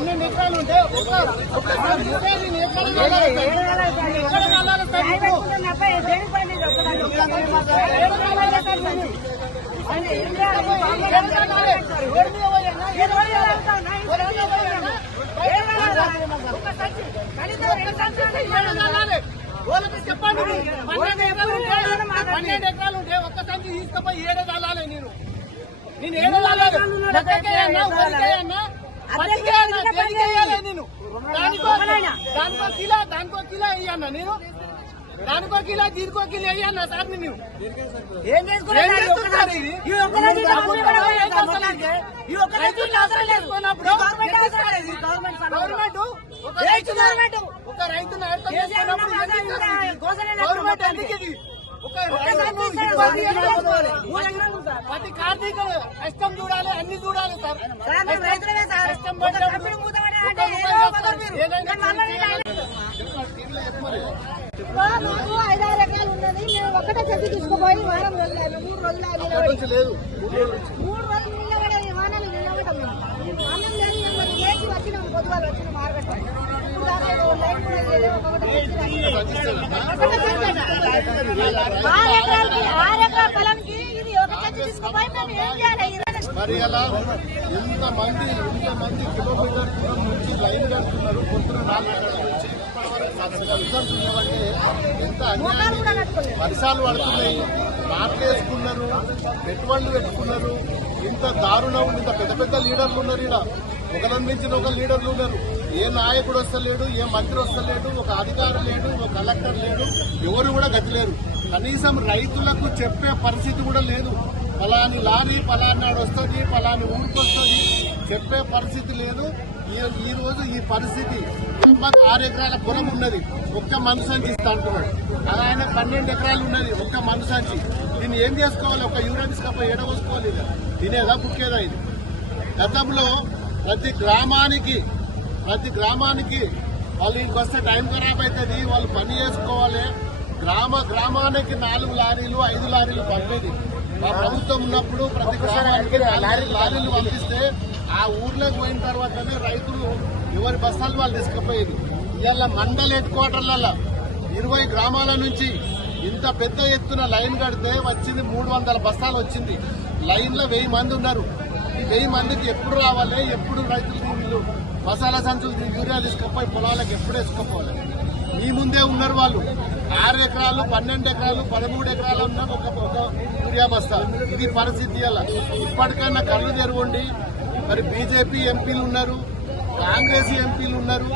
పన్నెండు ఎకరాలు ఉంటే ఒక్క ఒక్కసారి చెప్పండి. పన్నెండు ఎకరాలు ఉంటే పన్నెండు ఎకరాలు ఉంటే ఒక్క సంచి తీసుకుపోయి ఏడు వెళ్ళాలి నేను. నేను ఏడు వెళ్ళాలి దానికో కిలో దానికో కిలో వేయన్నా నేను? దానికో కిలో దీనికో కిలో వేయన్నా సార్ నేను. ఏం గవర్నమెంట్ ఒక రైతును రైతును అర్థం చేసుకున్నప్పుడు గవర్నమెంట్. ఎందుకు ఇది? ఒక ఒక్కసారి ప్రతి కార్తీక కష్టం చూడాలి అన్ని చూడాలి సార్. కష్టం. మాకు ఐదారు ఎకరాలు ఉన్నది. మేము ఒక్కటే చెట్టు తీసుకుపోయి వారం రోజులు మూడు రోజులు మూడు రోజులు నిలబడే మేము అన్నం మరి లేచి వచ్చినాం పొద్దుగాలు వచ్చిన మార్కెట్ దాకా ఏదో లైన్ కూడా లేదు ఒక్కొక్కటి ఆరు ఎకరాలకి ఆరు ఎకరాల పొలంకి ఇది ఒక చెట్టు తీసుకుపోయి మేము ఏం చేయాలి ఈ రోజు మరి అలా ఇంతమంది మంది ఎంత మంది కిలోమీటర్ దూరం నుంచి లైన్ కడుతున్నారు పొద్దున నాలుగు గంటల నుంచి ఇప్పటి ఉన్నామంటే ఎంత అన్యాయం. వర్షాలు పడుతున్నాయి నాట్లు పెట్టుబడులు పెట్టుకున్నారు ఇంత దారుణం ఇంత పెద్ద పెద్ద లీడర్లు ఉన్నారు ఇలా ఒకరిని మించిన ఒక లీడర్లు ఉన్నారు. ఏ నాయకుడు వస్తలేడు ఏ మంత్రి వస్తలేడు ఒక అధికారి లేడు ఒక కలెక్టర్ లేడు ఎవరు కూడా గతిలేరు కనీసం రైతులకు చెప్పే పరిస్థితి కూడా లేదు. పలాని లారీ పలాని నాడు వస్తుంది పలాని ఊరికి వస్తుంది చెప్పే పరిస్థితి లేదు. ఈ- రోజు ఈ పరిస్థితి ఆరు ఎకరాల పొలం ఉన్నది. ఒక్క మనుసంచి ఇస్తా అంటున్నాడు. అలా ఆయన పన్నెండు ఎకరాలు ఉన్నది ఒక్క మనుషానికి. దీన్ని ఏం చేసుకోవాలి? ఒక యూరియా కప్ప ఎడవసుకోవాలి ఇక. తినేదా బుక్కేదా ఇది. గతంలో ప్రతి గ్రామానికి ప్రతి గ్రామానికి వాళ్ళు ఇంటికి వస్తే టైం ఖరాబ్ అవుతుంది వాళ్ళు పని చేసుకోవాలి. గ్రామ గ్రామానికి నాలుగు లారీలు ఐదు లారీలు పంపేది. మా ప్రభుత్వం ఉన్నప్పుడు ప్రతి గ్రామానికి లారీలు పంపిస్తే ఆ ఊర్లోకి పోయిన తర్వాతనే రైతులు ఎవరి బస్తాలు వాళ్ళు తీసుకుపోయేది. ఇవాళ మండల్ హెడ్ క్వార్టర్లలో ఇరవై గ్రామాల నుంచి ఇంత పెద్ద ఎత్తున లైన్ కడితే వచ్చింది మూడు వందల బస్తాలు వచ్చింది. లైన్లో వెయ్యి మంది ఉన్నారు. ఈ వెయ్యి మందికి ఎప్పుడు రావాలి? ఎప్పుడు రైతులు వీళ్ళు మసాలా సంచులు యూరియా తీసుకుపోయి పొలాలకు ఎప్పుడు వేసుకోపోవాలి మీ ముందే ఉన్నారు వాళ్ళు. ఆరు ఎకరాలు పన్నెండు ఎకరాలు పదమూడు ఎకరాలు ఉన్న ఒక ఒక యూరియా బస్తా ఇది పరిస్థితి అలా ఇప్పటికైనా కళ్ళు తెరవండి. మరి బీజేపీ ఎంపీలు ఉన్నారు కాంగ్రెస్ ఎంపీలు ఉన్నారు.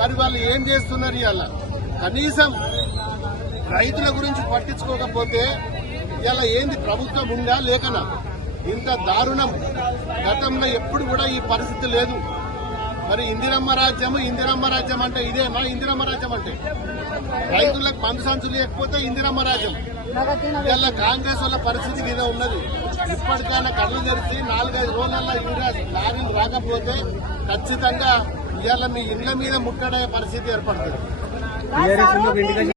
మరి వాళ్ళు ఏం చేస్తున్నారు ఇవాళ కనీసం రైతుల గురించి పట్టించుకోకపోతే ఇలా ఏంది ప్రభుత్వం ఉందా లేకనా? ఇంత దారుణం. గతంలో ఎప్పుడు కూడా ఈ పరిస్థితి లేదు. మరి ఇందిరమ్మ రాజ్యం ఇందిరమ్మ రాజ్యం అంటే ఇదేనా? ఇందిరమ్మ రాజ్యం అంటే? రైతులకు మందు సంచులు లేకపోతే ఇందిరమ్మ రాజ్యం. ఇలా కాంగ్రెస్ వాళ్ళ పరిస్థితి మీద ఉన్నది. ఇప్పటికైనా కళ్ళు తెరిచి నాలుగైదు రోజులలో యూరియా లారీలు రాకపోతే ఖచ్చితంగా ఇవాళ మీ ఇండ్ల మీద ముట్టడే పరిస్థితి ఏర్పడుతుంది.